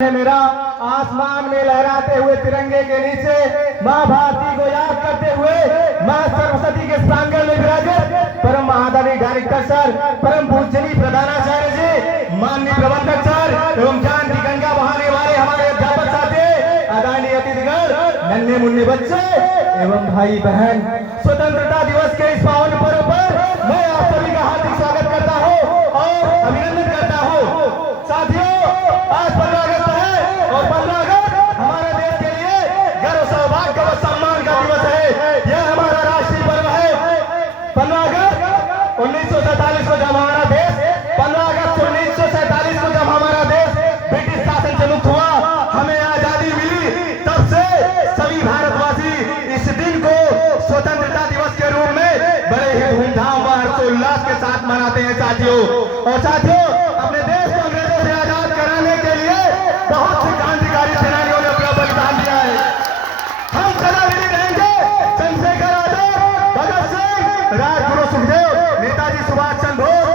है मेरा आसमान में लहराते हुए तिरंगे के नीचे माँ भारती को याद करते हुए माँ सरस्वती के प्रांगण में विराजित परम महादानी डायरेक्टर सर, परम पूजनीय प्रधानाचार्य जी, माननीय प्रबंधक सर एवं ज्ञान की गंगा बहाने वाले हमारे अध्यापक साथी, आदरणीय अतिथिगण, नन्हे मुन्ने बच्चे एवं भाई बहन, स्वतंत्रता दिवस के इस पावन पर्व पर मैं आप सभी का हार्दिक स्वागत करता हूँ और अभिनंदन करता हूँ। साथियों, आज 15 अगस्त है और 15 अगस्त हमारे देश के लिए गर्व, सौभाग्य और सम्मान का दिवस है। यह हमारा राष्ट्रीय पर्व है। 15 अगस्त 1947 को जब हमारा देश 15 अगस्त 1947 को जब हमारा देश ब्रिटिश शासन से मुक्त हुआ, हमें आजादी मिली, तब से सभी भारतवासी इस दिन को स्वतंत्रता दिवस के रूप में बड़े ही धूमधाम व हर्षोल्लास के साथ मनाते हैं। साथियों और साथियों, अपने देश को अंग्रेजों से आजाद कराने के लिए बहुत से क्रांतिकारी सेनानियों ने अपना बलिदान दिया है। हम सदा विधि रहेंगे चंद्रशेखर आजाद, भगत सिंह, राजगुरु सुखदेव, नेताजी सुभाष चंद्र बोस,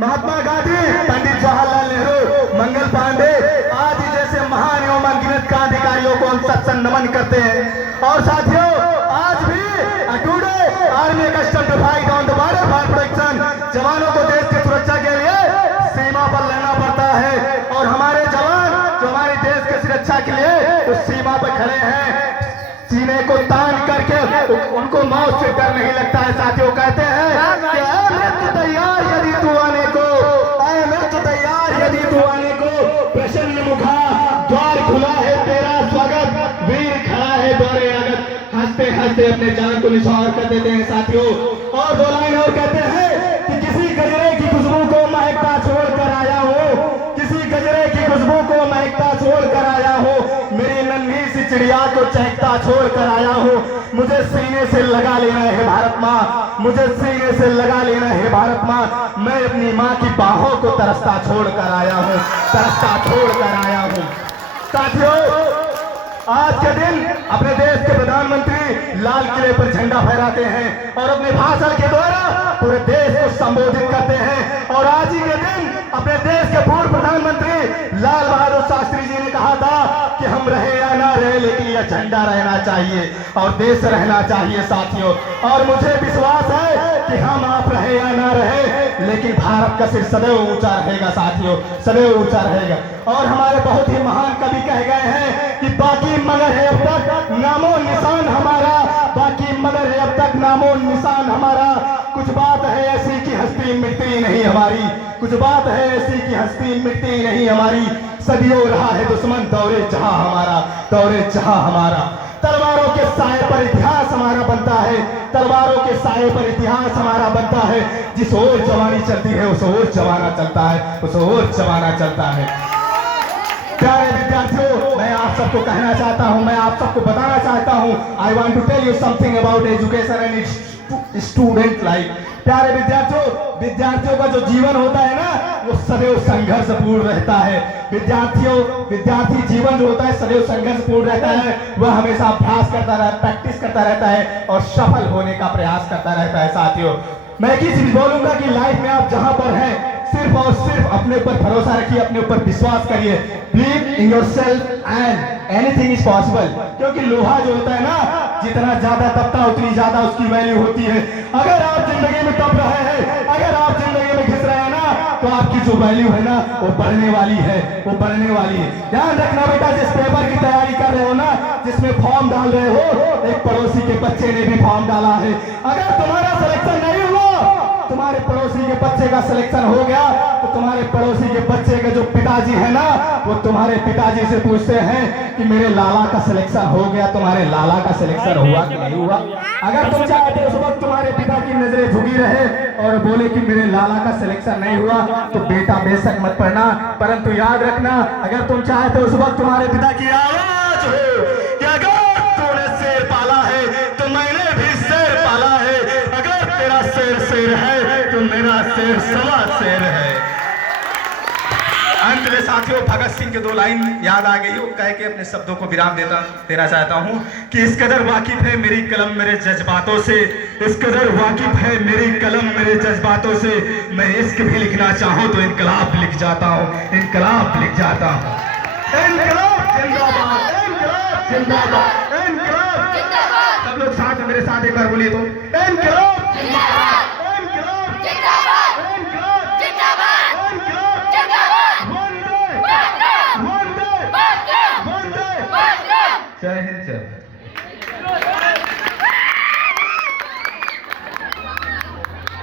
महात्मा गांधी, पंडित जवाहरलाल नेहरू, मंगल पांडे आदि जैसे महान एवं अनगिनत क्रांतिकारियों को हम सत्संग नमन करते हैं। और साथियों, आज भी today army custom to fight on the border for protection, जवानों को देश की सुरक्षा के लिए सीमा पर लड़ना पड़ता है और हमारे जवान जो हमारे देश की सुरक्षा के लिए उस सीमा पर खड़े हैं, सीने को तान करके उनको मौत से डर नहीं लगता है। साथियों, कहते हैं कि ऐ मृत्यु तैयार यदि तू आने को, ऐ मृत्यु तैयार यदि तू आने को, प्रसन्न मुखा द्वार खुला है तेरा स्वागत, वीर खड़ा है द्वारे आगत। हंसते हंसते अपने जान को निछावर कर देते हैं। साथियों, और दो लाइन और कहते हैं कि किसी गजरे की खुशबू को महकता छोड़ कर आया हो, किसी गजरे की खुशबू को महकता छोड़ कर आया हो, मेरी नन्ही सी चिड़िया को चहकता छोड़ कर आया हो। मुझे सीने से लगा लेना है भारत माँ, मुझे सीने से लगा लेना है भारत माँ, मैं अपनी माँ की बाहों को तरसता छोड़ कर आया हूँ, तरसता छोड़ कर आया हूँ। साथियों, आज के दिन अपने देश के प्रधानमंत्री लाल किले पर झंडा फहराते हैं और अपने भाषण के द्वारा पूरे देश को संबोधित करते हैं। और आज ही के दिन अपने देश के पूर्व प्रधानमंत्री लाल बहादुर शास्त्री जी ने कहा था कि हम रहे या ना रहे, लेकिन यह झंडा रहना चाहिए और देश रहना चाहिए। साथियों, और मुझे विश्वास है कि हम आप रहे या ना रहे, लेकिन भारत का सिर सदैव ऊंचा रहेगा। साथियों, सदैव ऊंचा रहेगा। और हमारे बहुत ही महान कवि कह गए हैं कि बाकी मगर है अब तक नामो निशान हमारा, बाकी मगर है अब तक नामो निशान हमारा। कुछ बात है ऐसी कि हस्ती मिटती नहीं हमारी, कुछ बात है ऐसी कि हस्ती मिटती नहीं हमारी। सदियों रहा है दुश्मन दौरे जहां हमारा, दौरे जहां हमारा। तलवारों के साए पर इतिहास हमारा बनता है, तलवारों के साए पर इतिहास हमारा बनता है। जिस ओर जवानी चलती है उस ओर जमाना चलता है, उस ओर जमाना चलता है। प्यारे विद्यार्थियों, मैं आप सबको कहना चाहता हूं, मैं आप सबको बताना चाहता हूं, I want to tell you something about education and its student life. प्यारे विद्यार्थियों, विद्यार्थियों का जो जीवन होता है ना, वो सदैव संघर्षपूर्ण रहता है। विद्यार्थी जीवन जो होता है सदैव संघर्षपूर्ण रहता है। वह हमेशा अभ्यास करता रहता है, प्रैक्टिस करता रहता है और सफल होने का प्रयास करता रहता है। साथियों, मैं एक ही चीज बोलूंगा कि लाइफ में आप जहां पर हैं सिर्फ और सिर्फ अपने ऊपर भरोसा रखिए, अपने ऊपर विश्वास करिए। Believe in yourself and anything is possible. क्योंकि लोहा जो होता है ना, जितना ज्यादा तपता उतनी ज्यादा उसकी वैल्यू होती है। अगर आप जिंदगी में तप रहे हैं, अगर आप जिंदगी में घिस रहे हैं ना, तो आपकी जो वैल्यू है ना वो बढ़ने वाली है, वो बढ़ने वाली है। ध्यान रखना बेटा, जिस पेपर की तैयारी कर रहे हो ना, जिसमें फॉर्म डाल रहे हो, एक पड़ोसी के बच्चे ने भी फॉर्म डाला है। अगर तुम्हारा सिलेक्शन नहीं हुआ, तुम्हारे पड़ोसी के बच्चे का सिलेक्शन हो गया, तो तुम्हारे पड़ोसी के बच्चे के जो पिताजी है ना, वो तुम्हारे पिताजी से पूछते हैं कि मेरे लाला का सिलेक्शन हो गया, तुम्हारे लाला का सिलेक्शन हुआ कि नहीं हुआ। अगर तुम चाहते उस वक्त तुम्हारे पिता की नजरें झुकी रहे और बोले कि मेरे लाला का सिलेक्शन नहीं हुआ, तो बेटा बेशक मत पढ़ना, परंतु याद रखना, अगर तुम चाहते उस वक्त तुम्हारे पिता की आवाज हो कि अगर तूने शेर पाला है तो मैंने भी शेर पाला है, अगर तेरा शेर शेर है तो मेरा शेर सवा शेर है। अंत में साथियों, भगत सिंह के दो लाइन याद आ गई, वो कह के अपने शब्दों को विराम देना चाहता हूं कि इस कदर वाकिफ है मेरी कलम मेरे जज्बातों से, इस कदर वाकिफ है मेरी कलम मेरे जज्बातों से, मैं इश्क भी लिखना चाहूं तो इनकलाब लिख जाता हूं, इनकलाब लिख जाता हूं। इनकलाब जिंदाबाद, इनकलाब जिंदाबाद, इनकलाब जिंदाबाद। सब लोग साथ में मेरे साथ एक बार बोलिए तो, इनकलाब जिंदाबाद, इनकलाब जिंदाबाद, इनकलाब जिंदाबाद, इनकलाब जिंदाबाद। वंदे वंदे वंदे वंदे। जय हिंद।